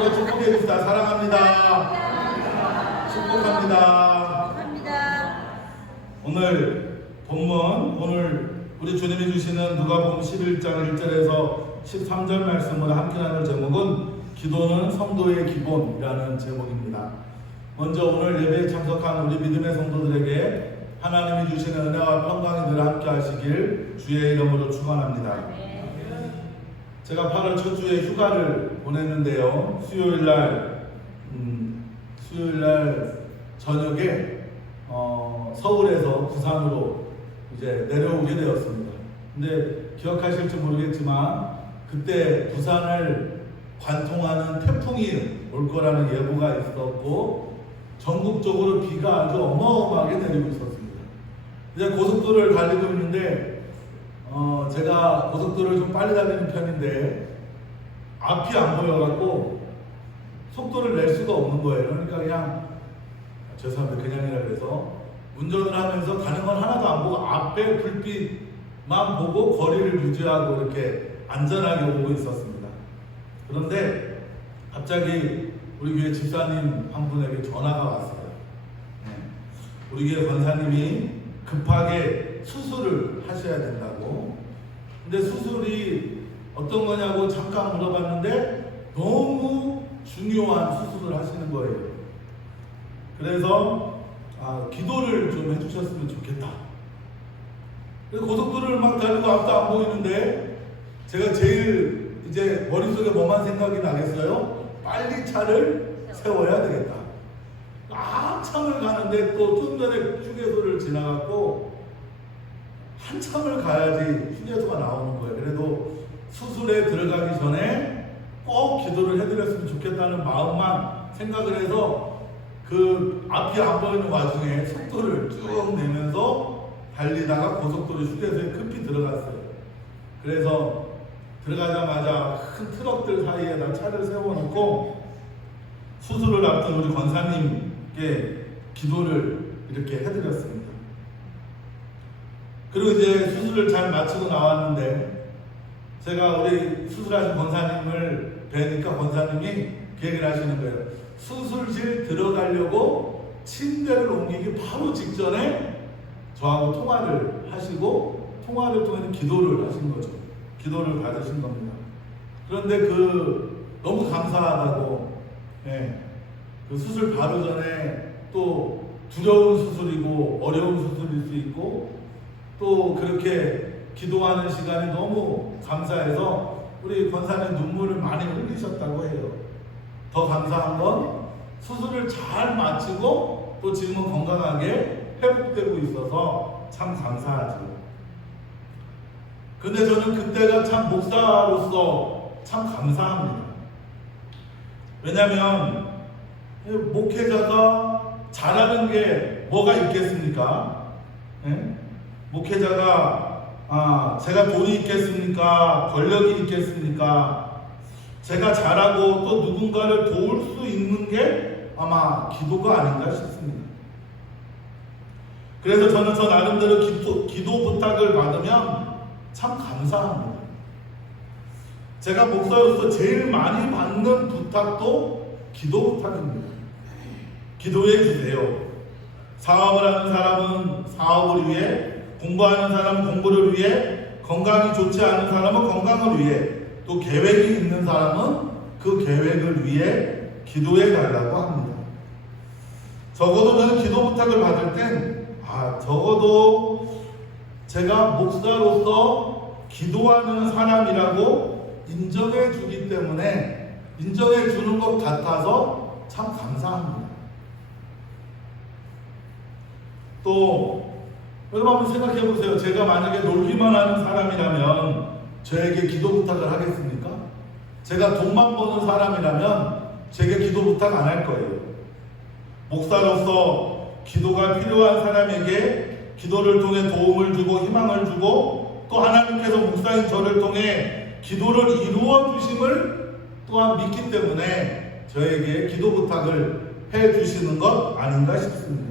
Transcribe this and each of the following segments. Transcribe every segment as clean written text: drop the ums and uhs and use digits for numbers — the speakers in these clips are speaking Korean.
함께 축복해 줍시다. 사랑합니다. 축복합니다. 오늘 본문, 오늘 우리 주님이 주시는 누가복음 11장 1절에서 13절 말씀을 함께 나눌 제목은 기도는 성도의 기본이라는 제목입니다. 먼저 오늘 예배에 참석한 우리 믿음의 성도들에게 하나님이 주시는 은혜와 평강이 늘 함께 하시길 주의 이름으로 축원합니다. 제가 8월 첫 주에 휴가를 보냈는데요. 수요일날 저녁에 서울에서 부산으로 이제 내려오게 되었습니다. 근데 기억하실지 모르겠지만 그때 부산을 관통하는 태풍이 올 거라는 예보가 있었고 전국적으로 비가 아주 어마어마하게 내리고 있었습니다. 이제 고속도로를 달리고 있는데 제가 고속도로를 좀 빨리 달리는 편인데 앞이 안 보여갖고 속도를 낼 수가 없는 거예요. 그러니까 그냥 죄송합니다. 그냥이라 그래서 운전을 하면서 가는 건 하나도 안 보고 앞에 불빛만 보고 거리를 유지하고 이렇게 안전하게 오고 있었습니다. 그런데 갑자기 우리 교회 집사님 한 분에게 전화가 왔어요. 우리 교회 권사님이 급하게 수술을 하셔야 된다고. 근데 수술이 어떤 거냐고 잠깐 물어봤는데 너무 중요한 수술을 하시는 거예요. 그래서 기도를 좀 해주셨으면 좋겠다. 그래서 고속도로를 막 달리고 앞도 안 보이는데 제가 제일 이제 머릿속에 뭐만 생각이 나겠어요? 빨리 차를 세워야 되겠다. 한참을 가는데 또 좀 전에 휴게소를 지나갔고 한참을 가야지 휴게소가 나오는 거예요. 그래도 수술에 들어가기 전에 꼭 기도를 해드렸으면 좋겠다는 마음만 생각을 해서 그 앞이 안 보이는 와중에 속도를 쭉 내면서 달리다가 고속도로 휴게소에 급히 들어갔어요. 그래서 들어가자마자 큰 트럭들 사이에다 차를 세워놓고 수술을 앞둔 우리 권사님께 기도를 이렇게 해드렸습니다. 그리고 이제 수술을 잘 마치고 나왔는데 제가 우리 수술하신 권사님을 뵈니까 권사님이 그 얘기를 하시는 거예요. 수술실 들어가려고 침대를 옮기기 바로 직전에 저하고 통화를 하시고 통화를 통해서 기도를 하신 거죠. 기도를 받으신 겁니다. 그런데 너무 감사하다고, 그 수술 바로 전에 또 두려운 수술이고 어려운 수술일 수 있고 또 그렇게 기도하는 시간이 너무 감사해서 우리 권사님 눈물을 많이 흘리셨다고 해요. 더 감사한 건 수술을 잘 마치고 또 지금은 건강하게 회복되고 있어서 참 감사하죠. 근데 저는 그때가 참 목사로서 참 감사합니다. 왜냐하면 목회자가 잘하는 게 뭐가 있겠습니까? 목회자가 제가 돈이 있겠습니까? 권력이 있겠습니까? 제가 잘하고 또 누군가를 도울 수 있는 게 아마 기도가 아닌가 싶습니다. 그래서 저는 저 나름대로 기도 부탁을 받으면 참 감사합니다. 제가 목사로서 제일 많이 받는 부탁도 기도 부탁입니다. 기도해 주세요. 사업을 하는 사람은 사업을 위해, 공부하는 사람은 공부를 위해, 건강이 좋지 않은 사람은 건강을 위해, 또 계획이 있는 사람은 그 계획을 위해 기도해 달라고 합니다. 적어도 저는 기도 부탁을 받을 땐 적어도 제가 목사로서 기도하는 사람이라고 인정해 주기 때문에 인정해 주는 것 같아서 참 감사합니다. 또 여러분 한번 생각해 보세요. 제가 만약에 놀기만 하는 사람이라면 저에게 기도 부탁을 하겠습니까? 제가 돈만 버는 사람이라면 제게 기도 부탁 안 할 거예요. 목사로서 기도가 필요한 사람에게 기도를 통해 도움을 주고 희망을 주고 또 하나님께서 목사인 저를 통해 기도를 이루어 주심을 또한 믿기 때문에 저에게 기도 부탁을 해 주시는 것 아닌가 싶습니다.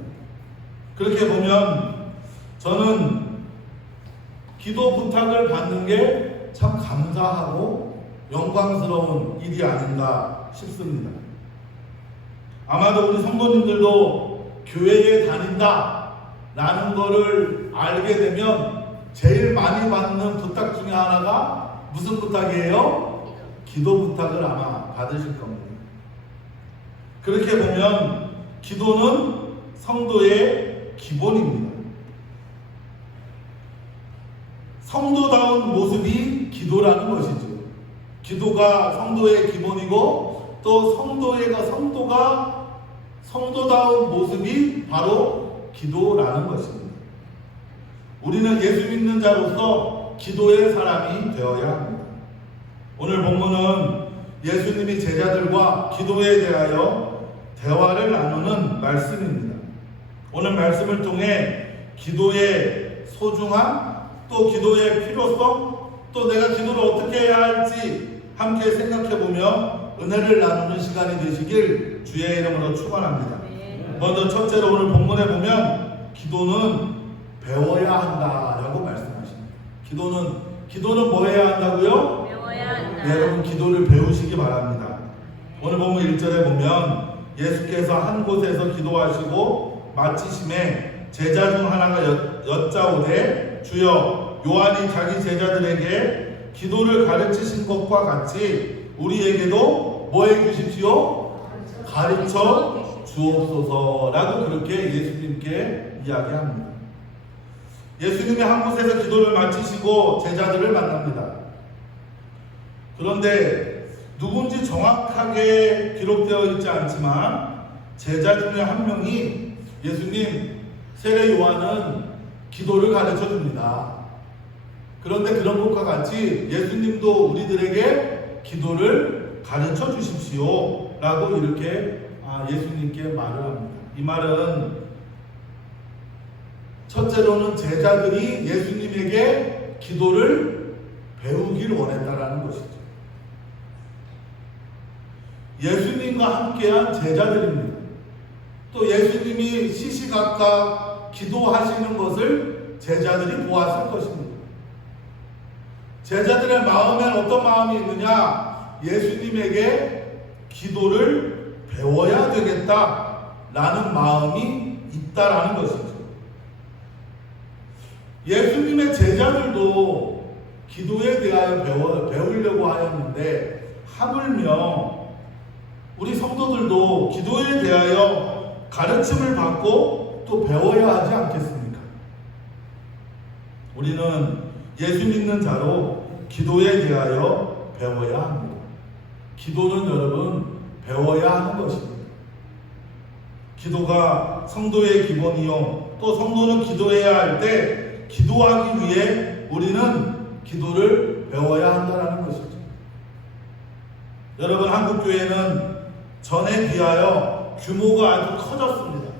그렇게 보면 저는 기도 부탁을 받는 게 참 감사하고 영광스러운 일이 아닌가 싶습니다. 아마도 우리 성도님들도 교회에 다닌다 라는 거를 알게 되면 제일 많이 받는 부탁 중에 하나가 무슨 부탁이에요? 기도 부탁을 아마 받으실 겁니다. 그렇게 보면 기도는 성도의 기본입니다. 성도다운 모습이 기도라는 것이죠. 기도가 성도의 기본이고 또 성도다운 모습이 바로 기도라는 것입니다. 우리는 예수 믿는 자로서 기도의 사람이 되어야 합니다. 오늘 본문은 예수님이 제자들과 기도에 대하여 대화를 나누는 말씀입니다. 오늘 말씀을 통해 기도의 소중함, 또 기도의 필요성, 또 내가 기도를 어떻게 해야 할지 함께 생각해보며 은혜를 나누는 시간이 되시길 주의 이름으로 축원합니다. 먼저 첫째로 오늘 본문에 보면 기도는 배워야 한다라고 말씀하십니다. 기도는 뭐 해야 한다고요? 배워야 한다. 네, 여러분 기도를 배우시기 바랍니다. 오늘 본문 1절에 보면 예수께서 한 곳에서 기도하시고 마치심에 제자 중 하나가 여짜오되 주여 요한이 자기 제자들에게 기도를 가르치신 것과 같이 우리에게도 뭐 해주십시오? 가르쳐 주옵소서라고 그렇게 예수님께 이야기합니다. 예수님이 한 곳에서 기도를 마치시고 제자들을 만납니다. 그런데 누군지 정확하게 기록되어 있지 않지만 제자 중에 한 명이 예수님, 세례 요한은 기도를 가르쳐 줍니다. 그런데 그런 것과 같이 예수님도 우리들에게 기도를 가르쳐 주십시오 라고 이렇게 예수님께 말을 합니다. 이 말은 첫째로는 제자들이 예수님에게 기도를 배우길 원했다라는 것이죠. 예수님과 함께한 제자들입니다. 또 예수님이 시시각각 기도하시는 것을 제자들이 보았을 것입니다. 제자들의 마음엔 어떤 마음이 있느냐? 예수님에게 기도를 배워야 되겠다라는 마음이 있다라는 것이죠. 예수님의 제자들도 기도에 대하여 배우려고 하였는데 하물며 우리 성도들도 기도에 대하여 가르침을 받고 또 배워야 하지 않겠습니까? 우리는 예수 믿는 자로 기도에 대하여 배워야 합니다. 기도는 여러분 배워야 하는 것입니다. 기도가 성도의 기본이요. 또 성도는 기도해야 할 때 기도하기 위해 우리는 기도를 배워야 한다는 것이죠. 여러분 한국교회는 전에 비하여 규모가 아주 커졌습니다.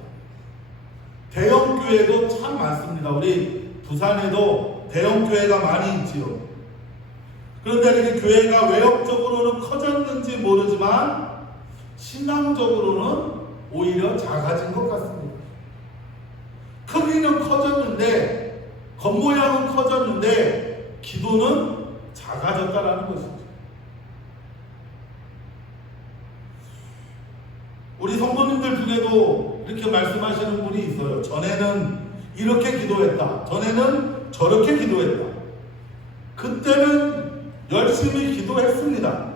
대형교회도 참 많습니다. 우리 부산에도 대형교회가 많이 있지요. 그런데 이렇게 교회가 외형적으로는 커졌는지 모르지만 신앙적으로는 오히려 작아진 것 같습니다. 크기는 커졌는데 겉모양은 커졌는데 기도는 작아졌다라는 것이죠. 우리 성도님들 중에도 이렇게 말씀하시는 분이 있어요. 전에는 이렇게 기도했다. 전에는 저렇게 기도했다. 그때는 열심히 기도했습니다.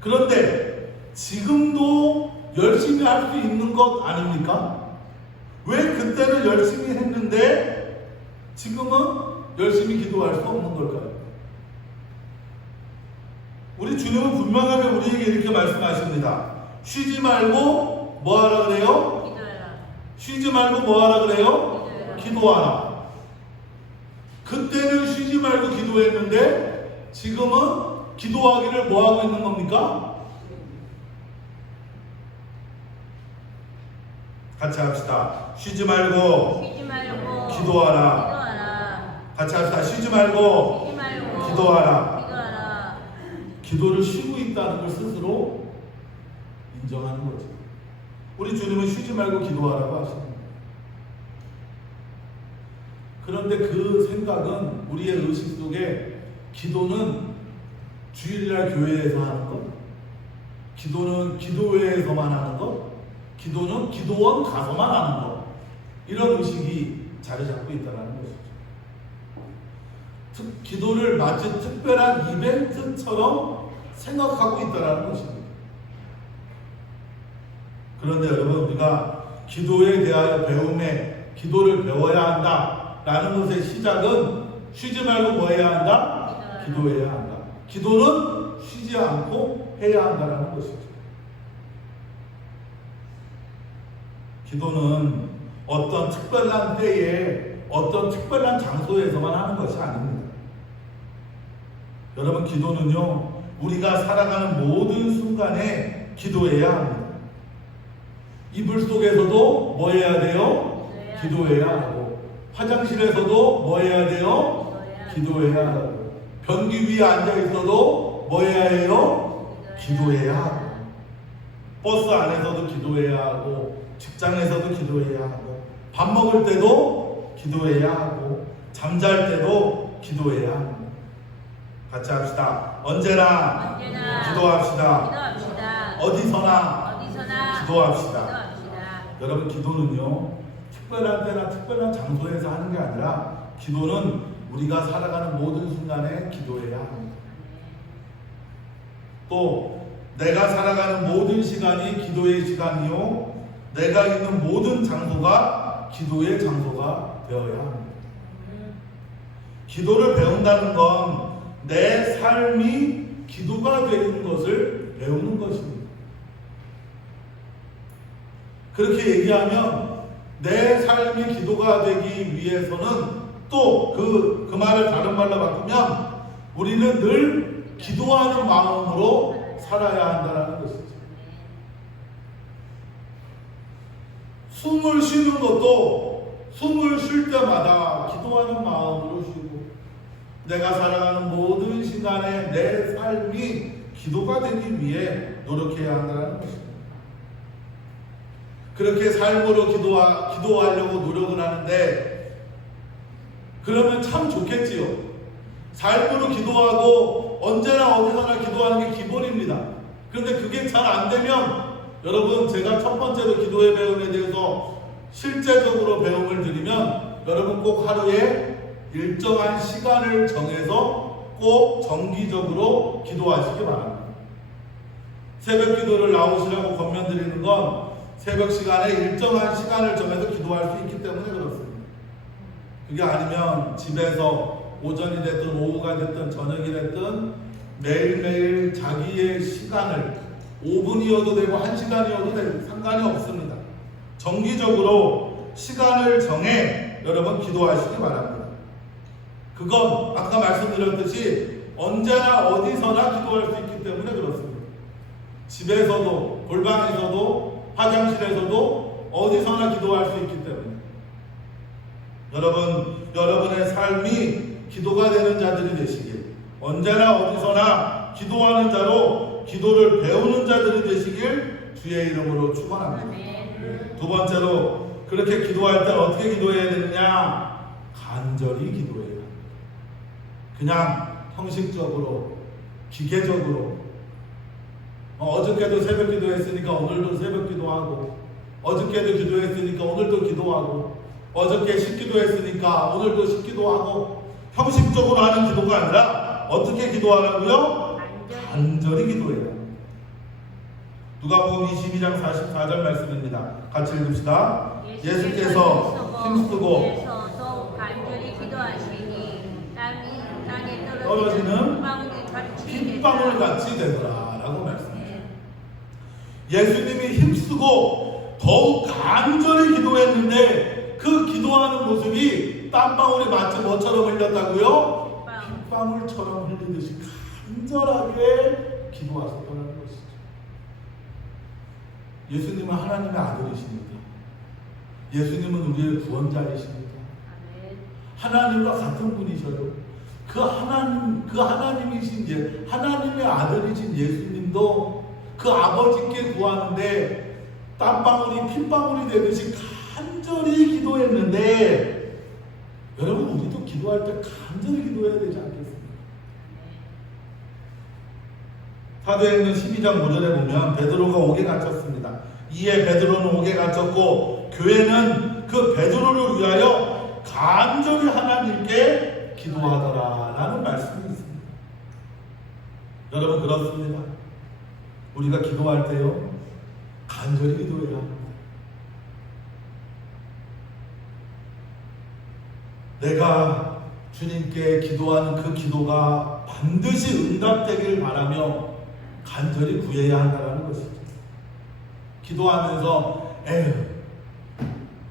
그런데 지금도 열심히 할 수 있는 것 아닙니까? 왜 그때는 열심히 했는데 지금은 열심히 기도할 수 없는 걸까요? 우리 주님은 분명하게 우리에게 이렇게 말씀하십니다. 쉬지 말고 뭐 하라 그래요? 기도해라. 쉬지 말고 뭐 하라 그래요? 기도해라. 기도하라. 그때는 쉬지 말고 기도했는데 지금은 기도하기를 뭐 하고 있는 겁니까? 같이 합시다. 쉬지 말고 기도하라. 같이 합시다. 쉬지 말고 기도하라. 기도를 쉬고 있다는 걸 스스로 인정하는 거죠. 우리 주님은 쉬지 말고 기도하라고 하십니다. 그런데 그 생각은 우리의 의식 속에 기도는 주일날 교회에서 하는 것, 기도는 기도회에서만 하는 것, 기도는 기도원 가서만 하는 것, 이런 의식이 자리 잡고 있다는 것이죠. 기도를 마치 특별한 이벤트처럼 생각하고 있다는 것입니다. 그런데 여러분, 우리가 기도에 대하여 배움에 기도를 배워야 한다라는 것의 시작은 쉬지 말고 뭐 해야 한다? 기도해야 한다. 기도는 쉬지 않고 해야 한다는 것이죠. 기도는 어떤 특별한 때에 어떤 특별한 장소에서만 하는 것이 아닙니다. 여러분, 기도는요, 우리가 살아가는 모든 순간에 기도해야 합니다. 이불 속에서도 뭐 해야 돼요? 기도해야 하고, 화장실에서도 뭐 해야 돼요? 기도해야 하고, 변기 위에 앉아 있어도 뭐 해야 해요? 기도해야 하고, 버스 안에서도 기도해야 하고, 직장에서도 기도해야 하고, 밥 먹을 때도 기도해야 하고, 잠잘 때도 기도해야 합니다. 같이 합시다. 언제나 기도합시다. 어디서나 기도합시다. 여러분, 기도는요, 특별한 때나 특별한 장소에서 하는 게 아니라 기도는 우리가 살아가는 모든 순간에 기도해야 합니다. 또 내가 살아가는 모든 시간이 기도의 시간이요, 내가 있는 모든 장소가 기도의 장소가 되어야 합니다. 기도를 배운다는 건 내 삶이 기도가 되는 것을 배우는 것입니다. 그렇게 얘기하면 내 삶이 기도가 되기 위해서는 또 그 말을 다른 말로 바꾸면 우리는 늘 기도하는 마음으로 살아야 한다는 것이죠. 숨을 쉬는 것도 숨을 쉴 때마다 기도하는 마음으로 쉬고, 내가 살아가는 모든 시간에 내 삶이 기도가 되기 위해 노력해야 한다는 것입니다. 그렇게 삶으로 기도하려고 노력을 하는데, 그러면 참 좋겠지요. 삶으로 기도하고 언제나 어디서나 기도하는 게 기본입니다. 그런데 그게 잘 안 되면, 여러분, 제가 첫 번째로 기도의 배움에 대해서 실제적으로 배움을 드리면, 여러분 꼭 하루에 일정한 시간을 정해서 꼭 정기적으로 기도하시기 바랍니다. 새벽 기도를 나오시라고 권면드리는 건 새벽 시간에 일정한 시간을 정해서 기도할 수 있기 때문에 그렇습니다. 그게 아니면 집에서 오전이 됐든 오후가 됐든 저녁이 됐든 매일매일 자기의 시간을 5분이어도 되고 1시간이어도 되고 상관이 없습니다. 정기적으로 시간을 정해 여러분 기도하시기 바랍니다. 그건 아까 말씀드렸듯이 언제나 어디서나 기도할 수 있기 때문에 그렇습니다. 집에서도, 골방에서도, 화장실에서도 어디서나 기도할 수 있기 때문에, 여러분의 삶이 기도가 되는 자들이 되시길, 언제나 어디서나 기도하는 자로 기도를 배우는 자들이 되시길 주의 이름으로 축원합니다. 두 번째로, 그렇게 기도할 때 어떻게 기도해야 되느냐? 간절히 기도해야 합니다. 그냥 형식적으로, 기계적으로, 어저께도 새벽 기도했으니까 오늘도 새벽 기도하고, 어저께도 기도했으니까 오늘도 기도하고, 어저께 식기도했으니까 오늘도 식기도하고, 형식적으로 하는 기도가 아니라 어떻게 기도하라고요? 간절히 기도해요. 누가복음 22장 44절 말씀입니다. 같이 읽읍시다. 예수께서 힘쓰고 간절히 기도하시니 땅에 떨어지는 핏방울 같이 되더라 라고 말씀해요. 예수님이 힘쓰고 더욱 간절히 기도했는데 그 기도하는 모습이 땀방울이 마치 뭐처럼 흘렸다고요? 핏방울처럼 흘리듯이 간절하게 기도하셨다는 것이죠. 예수님은 하나님의 아들이십니다. 예수님은 우리의 구원자이십니다. 하나님과 같은 분이셔요. 그 하나님이신 하나님의 아들이신 예수님도 그 아버지께 구하는데 땀방울이 핏방울이 되듯이 간절히 기도했는데, 여러분, 우리도 기도할 때 간절히 기도해야 되지 않겠습니까? 사도행전 12장 5절에 보면 베드로가 옥에 갇혔습니다. 이에 베드로는 옥에 갇혔고 교회는 그 베드로를 위하여 간절히 하나님께 기도하더라라는 말씀이 있습니다. 여러분 그렇습니다. 우리가 기도할 때요 간절히 기도해야 합니다. 내가 주님께 기도하는 그 기도가 반드시 응답되기를 바라며 간절히 구해야 한다는 것이죠. 기도하면서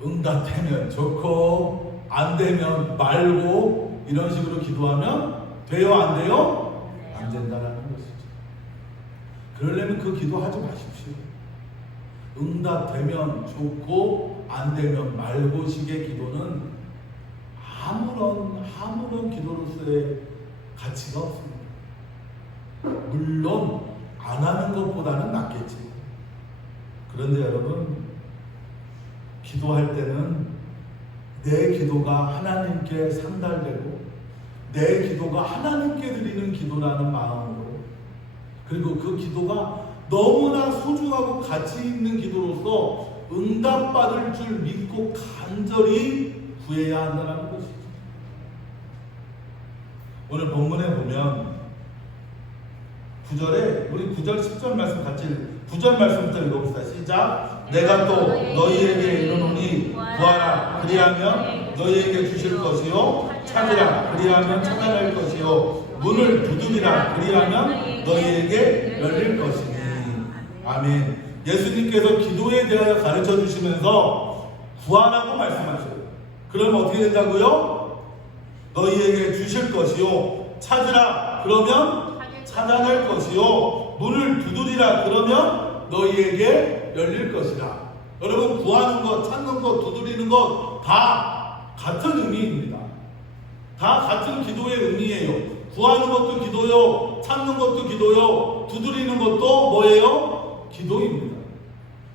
응답되면 좋고 안 되면 말고 이런 식으로 기도하면 돼요 안 돼요? 안 된다는 것이죠. 그러려면 그 기도하지 마십시오. 응답되면 좋고 안 되면 말고 식의 기도는 아무런 기도로서의 가치가 없습니다. 물론 안 하는 것보다는 낫겠지. 그런데 여러분 기도할 때는 내 기도가 하나님께 상달되고 내 기도가 하나님께 드리는 기도라는 마음으로 그리고 그 기도가 너무나 소중하고 가치 있는 기도로서 응답받을 줄 믿고 간절히 구해야 한다는 것이죠. 오늘 본문에 보면 9절에 우리 9절 10절 말씀 같이 9절 말씀부터 읽어봅시다. 시작. 내가 또 너희에게 이르노니 구하라 그리하면 너희에게 주실 것이요 찾으라 그리하면 찾아낼 것이요 문을 두드리라 그리하면 너희에게 열릴 것이니. 아멘. 예수님께서 기도에 대하여 가르쳐 주시면서 구하라고 말씀하셔요. 그럼 어떻게 된다고요? 너희에게 주실 것이요 찾으라 그러면 찾아낼 것이요 문을 두드리라 그러면 너희에게 열릴 것이라. 여러분 구하는 것, 찾는 것, 두드리는 것 다 같은 의미입니다. 다 같은 기도의 의미예요. 구하는 것도 기도요, 찾는 것도 기도요, 두드리는 것도 뭐예요? 기도입니다.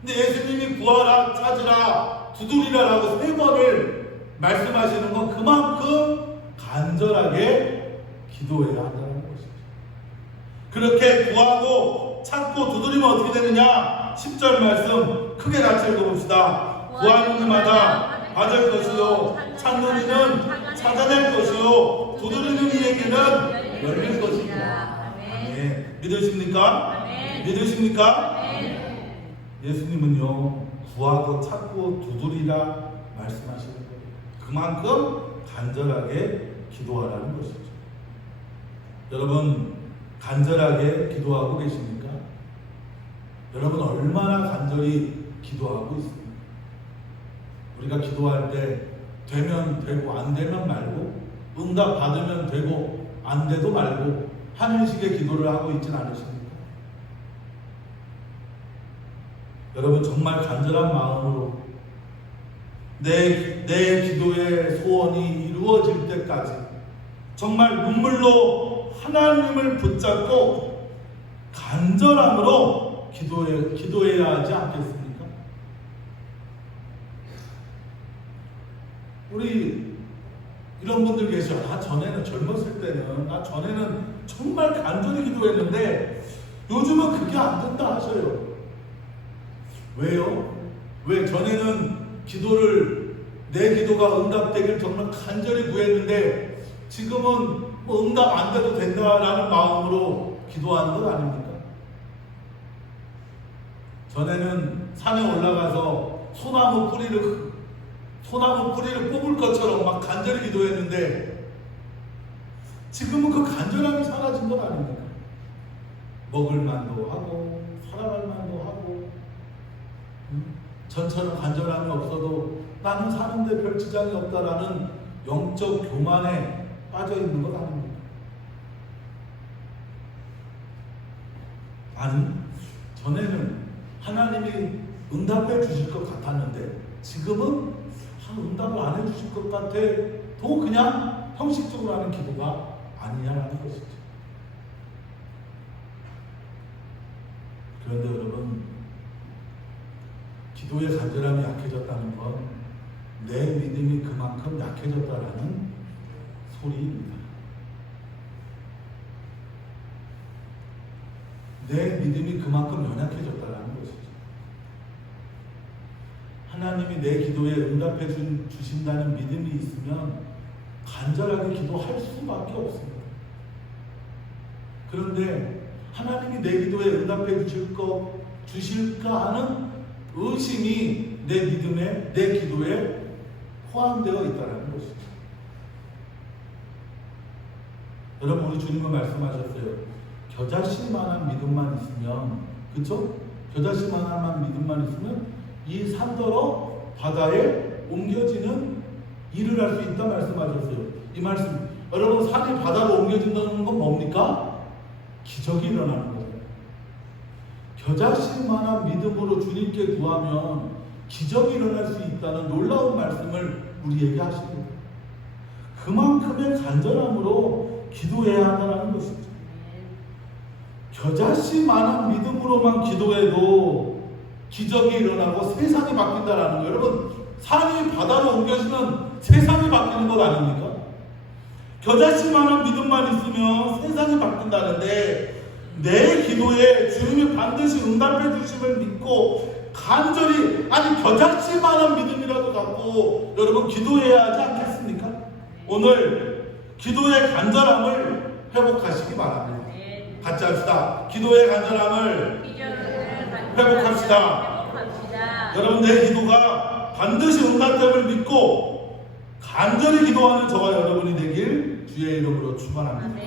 근데 예수님이 구하라, 찾으라, 두드리라라고 3번을 말씀하시는 건 그만큼 간절하게 기도해야 한다는 것이죠. 그렇게 구하고 찾고 두드리면 어떻게 되느냐? 10절 말씀 크게 같이 읽어봅시다. 구하는 이마다 받을 것이요 찾는 이는 찾아낼 것이요 두드리는 이에게는 열릴 것이다. 아멘. 믿으십니까? 믿으십니까? 예수님은요 구하고 찾고 두드리라 말씀하시는 거예요. 그만큼 간절하게 기도하라는 것이죠. 여러분 간절하게 기도하고 계십니까? 여러분 얼마나 간절히 기도하고 있습니까? 우리가 기도할 때 되면 되고 안 되면 말고 응답 받으면 되고 안 돼도 말고 하는 식의 기도를 하고 있진 않으십니까? 여러분 정말 간절한 마음으로 내 기도의 소원이 이루어질 때까지 정말 눈물로 하나님을 붙잡고 간절함으로 기도해야 하지 않겠습니까? 우리 이런 분들 계셔. 나 전에는 젊었을 때는 나 전에는 정말 간절히 기도했는데 요즘은 그게 안 된다 하셔요. 왜요? 왜 전에는 내 기도가 응답되길 정말 간절히 구했는데 지금은 뭐 응답 안 돼도 된다라는 마음으로 기도하는 것 아닙니까? 전에는 산에 올라가서 소나무 뿌리를 뽑을 것처럼 막 간절히 기도했는데 지금은 그 간절함이 사라진 것 아닙니까? 먹을 만도 하고 살아갈 만도 하고 전처럼 간절함이 없어도 나는 사는데 별 지장이 없다라는 영적 교만에 빠져 있는 것 아닙니까? 아니, 전에는 하나님이 응답해 주실 것 같았는데 지금은 응답을 안 해 주실 것 같아. 또 그냥 형식적으로 하는 기도가 아니냐라는 것이죠. 그런데 여러분, 기도의 간절함이 약해졌다는 건 내 믿음이 그만큼 약해졌다라는 소리입니다. 내 믿음이 그만큼 연약해졌다는 것이죠. 하나님이 내 기도에 응답해 주신다는 믿음이 있으면 간절하게 기도할 수밖에 없습니다. 그런데 하나님이 내 기도에 응답해 주실까 하는 의심이 내 믿음에, 내 기도에 포함되어 있다는 것이죠. 여러분, 우리 주님은 말씀하셨어요. 겨자씨만한 믿음만 있으면, 그쵸? 겨자씨만한 믿음만 있으면 이 산더러 바다에 옮겨지는 일을 할 수 있다 말씀하셨어요. 이 말씀, 여러분, 산이 바다로 옮겨진다는 건 뭡니까? 기적이 일어나는 거예요. 겨자씨만한 믿음으로 주님께 구하면 기적이 일어날 수 있다는 놀라운 말씀을 우리에게 하십니다. 그만큼의 간절함으로 기도해야 한다는 것이죠. 겨자씨만한 믿음으로만 기도해도 기적이 일어나고 세상이 바뀐다라는 거예요. 여러분, 산이 바다로 옮겨지면 세상이 바뀌는 것 아닙니까? 겨자씨만한 믿음만 있으면 세상이 바뀐다는데, 내 기도에 주님이 반드시 응답해 주심을 믿고 간절히, 아니 겨자씨만한 믿음이라도 갖고 여러분 기도해야 하지 않겠습니까? 오늘 기도의 간절함을 회복하시기 바랍니다. 같이 합시다. 기도의 간절함을 회복합시다. 여러분, 내 기도가 반드시 응답됨을 믿고 간절히 기도하는 저와 여러분이 되길 주의 이름으로 축원합니다.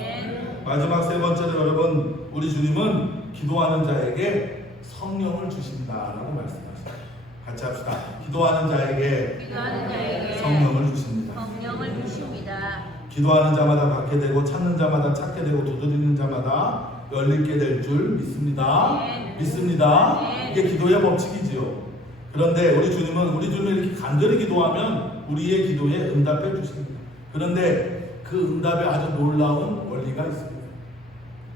마지막 세 번째로 여러분, 우리 주님은 기도하는 자에게 성령을 주신다라고 말씀하십니다. 같이 합시다. 기도하는 자에게 성령을 주십니다. 기도하는 자마다 받게 되고 찾는 자마다 찾게 되고 두드리는 자마다 열리게 될 줄 믿습니다. 믿습니다. 이게 기도의 법칙이지요. 그런데 우리 주님은 이렇게 간절히 기도하면 우리의 기도에 응답해 주십니다. 그런데 그 응답에 아주 놀라운 원리가 있습니다.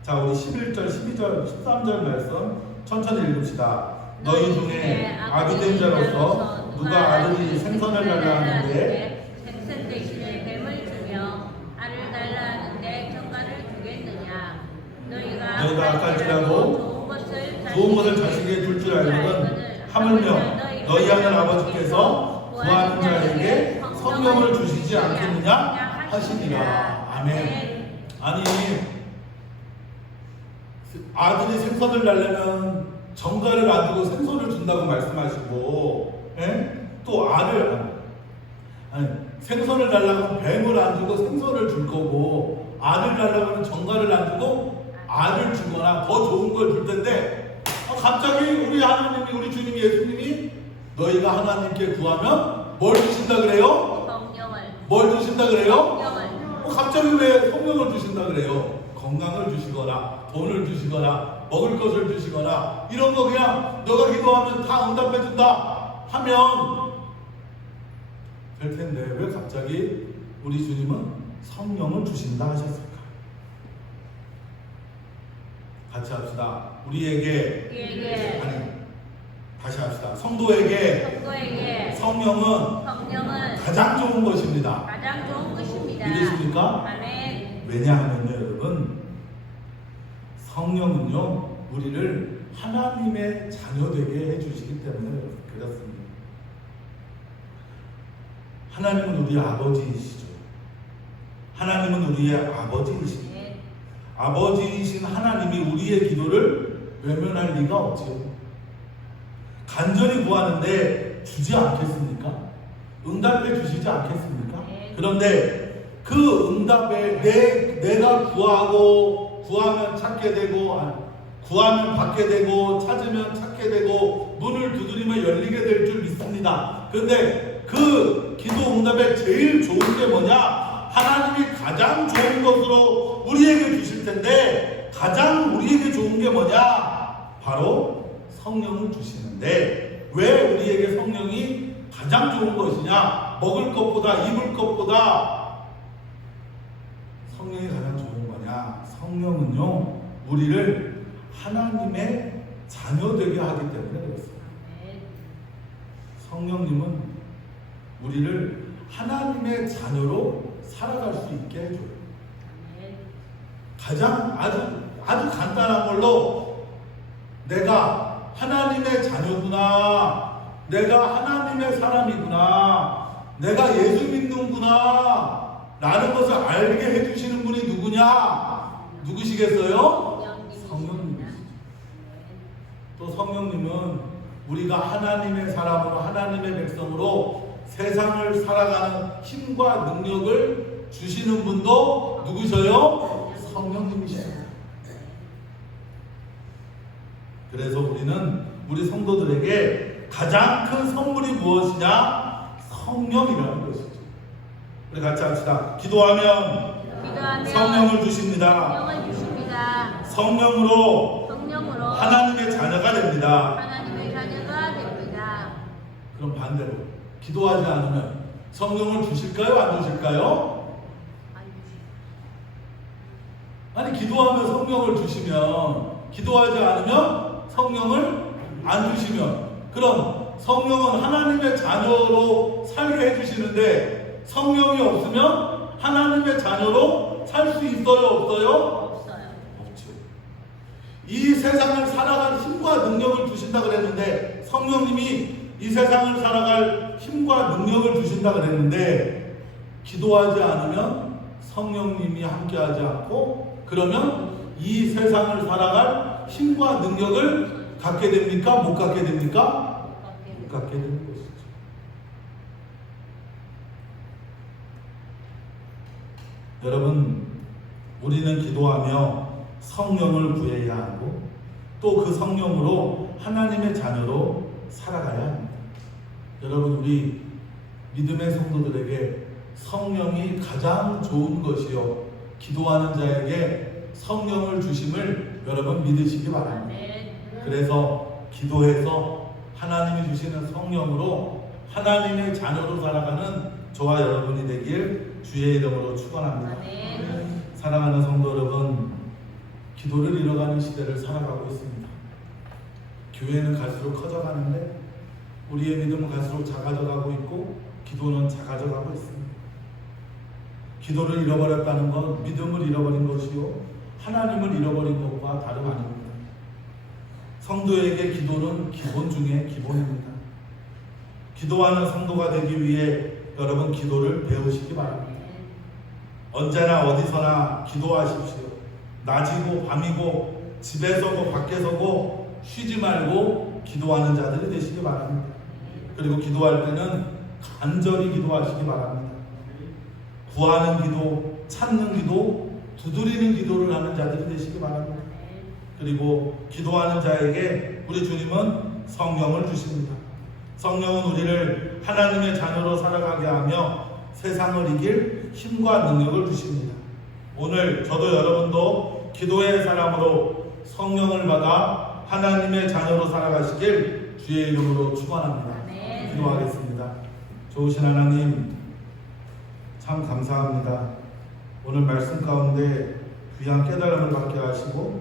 자, 우리 11절, 12절, 13절 말씀 천천히 읽읍시다. 너희 중에 악이 된 자로서 누가 아들이 생선을 달라 하는데 생선 대신에 뱀을 주며 알을 달라 하는데 견과를 주겠느냐. 너희가 악할지라도 좋은 것을 자식에게 줄 줄 알거든 하물며 너희 하늘 아버지께서 구하는 자에게 성령을 주시지 않겠느냐 하시니라. 아멘. 아니, 아들이 생선을 달려면 정가를 안 주고 생선을 준다고 말씀하시고, 또 생선을 달라고 뱀을 안 주고 생선을 줄 거고, 알을 달라고 하면 정가를 안 주고 알을 주거나 더 좋은 걸 줄 텐데, 갑자기 우리 하나님이, 우리 주님 예수님이 너희가 하나님께 구하면 뭘 주신다 그래요? 성령을. 뭘 주신다 그래요? 성령을. 갑자기 왜 성령을 주신다 그래요? 건강을 주시거나 돈을 주시거나 먹을 것을 주시거나 이런 거 그냥 너가 기도하면 다 응답해 준다 하면 될 텐데, 왜 갑자기 우리 주님은 성령을 주신다 하셨을까? 같이 합시다. 우리에게, 아니 다시 합시다. 성도에게 성령은 가장 좋은 것입니다. 믿으십니까? 아멘. 왜냐하면요, 여러분, 성령은요 우리를 하나님의 자녀 되게 해주시기 때문에 그렇습니다. 하나님은 우리의 아버지이시죠. 하나님은 우리의 아버지이시죠. 아버지이신 하나님이 우리의 기도를 외면할 리가 없지요. 간절히 구하는데 주지 않겠습니까? 응답해 주시지 않겠습니까? 그런데 그 응답에 내가 구하면 찾게 되고, 구하면 받게 되고, 찾으면 찾게 되고, 문을 두드리면 열리게 될 줄 믿습니다. 그런데 그 기도 응답에 제일 좋은 게 뭐냐? 하나님이 가장 좋은 것으로 우리에게 주실 텐데, 가장 우리에게 좋은 게 뭐냐? 바로 성령을 주시는데, 왜 우리에게 성령이 가장 좋은 것이냐? 먹을 것보다, 입을 것보다 성령이 가장 좋은 거냐? 성령은요 우리를 하나님의 자녀 되게 하기 때문에 그렇습니다. 성령님은 우리를 하나님의 자녀로 살아갈 수 있게 해줘요. 가장 아주 간단한 걸로 내가 하나님의 자녀구나, 내가 하나님의 사람이구나, 내가 예수 믿는구나 라는 것을 알게 해주시는 분이 누구냐? 누구시겠어요? 성령님이시죠. 또 성령님은 우리가 하나님의 사람으로, 하나님의 백성으로 세상을 살아가는 힘과 능력을 주시는 분도 누구셔요? 성령님이시죠. 그래서 우리는 우리 성도들에게 가장 큰 선물이 무엇이냐? 성령이라는 것이죠. 우리 같이 합시다. 기도하면 성령을 주십니다. 성령으로 하나님의 자녀가 됩니다. 그럼 반대로 기도하지 않으면 성령을 주실까요? 안 주실까요? 아니, 기도하면 성령을 주시면, 기도하지 않으면 성령을 안 주시면, 그럼 성령은 하나님의 자녀로 살게 해주시는데 성령이 없으면 하나님의 자녀로 살 수 있어요? 없어요? 없죠. 이 세상을 살아갈 힘과 능력을 주신다 그랬는데, 성령님이 이 세상을 살아갈 힘과 능력을 주신다 그랬는데, 기도하지 않으면 성령님이 함께하지 않고, 그러면 이 세상을 살아갈 힘과 능력을 갖게 됩니까? 못 갖게 됩니까? 못 갖게 되는 것이죠. 여러분, 우리는 기도하며 성령을 구해야 하고 또 그 성령으로 하나님의 자녀로 살아가야 합니다. 여러분, 우리 믿음의 성도들에게 성령이 가장 좋은 것이요, 기도하는 자에게 성령을 주심을 여러분 믿으시기 바랍니다. 그래서 기도해서 하나님이 주시는 성령으로 하나님의 자녀로 살아가는 저와 여러분이 되길 주의 이름으로 축원합니다. 사랑하는 성도 여러분, 기도를 잃어가는 시대를 살아가고 있습니다. 교회는 갈수록 커져가는데 우리의 믿음은 갈수록 작아져가고 있고 기도는 작아져가고 있습니다. 기도를 잃어버렸다는 건 믿음을 잃어버린 것이요, 하나님을 잃어버린 것과 다름 아닙니다. 성도에게 기도는 기본 중에 기본입니다. 기도하는 성도가 되기 위해 여러분 기도를 배우시기 바랍니다. 언제나 어디서나 기도하십시오. 낮이고 밤이고 집에서고 밖에서고 쉬지 말고 기도하는 자들이 되시기 바랍니다. 그리고 기도할 때는 간절히 기도하시기 바랍니다. 구하는 기도, 찾는 기도, 두드리는 기도를 하는 자들이 되시기 바랍니다. 그리고 기도하는 자에게 우리 주님은 성령을 주십니다. 성령은 우리를 하나님의 자녀로 살아가게 하며 세상을 이길 힘과 능력을 주십니다. 오늘 저도 여러분도 기도의 사람으로 성령을 받아 하나님의 자녀로 살아가시길 주의 이름으로 축원합니다. 기도하겠습니다. 좋으신 하나님, 참 감사합니다. 오늘 말씀 가운데 귀한 깨달음을 받게 하시고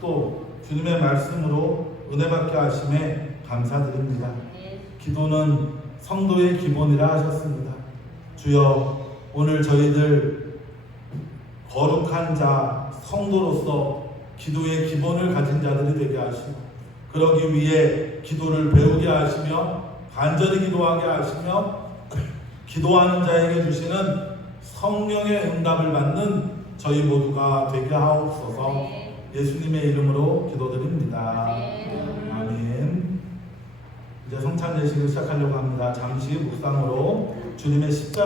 또 주님의 말씀으로 은혜 받게 하심에 감사드립니다. 기도는 성도의 기본이라 하셨습니다. 주여, 오늘 저희들 거룩한 자, 성도로서 기도의 기본을 가진 자들이 되게 하시고 그러기 위해 기도를 배우게 하시며 간절히 기도하게 하시며 기도하는 자에게 주시는 성령의 응답을 받는 저희 모두가 되게 하옵소서. 예수님의 이름으로 기도드립니다. 아멘. 이제 성찬 예식을 시작하려고 합니다. 잠시 묵상으로 주님의 십자가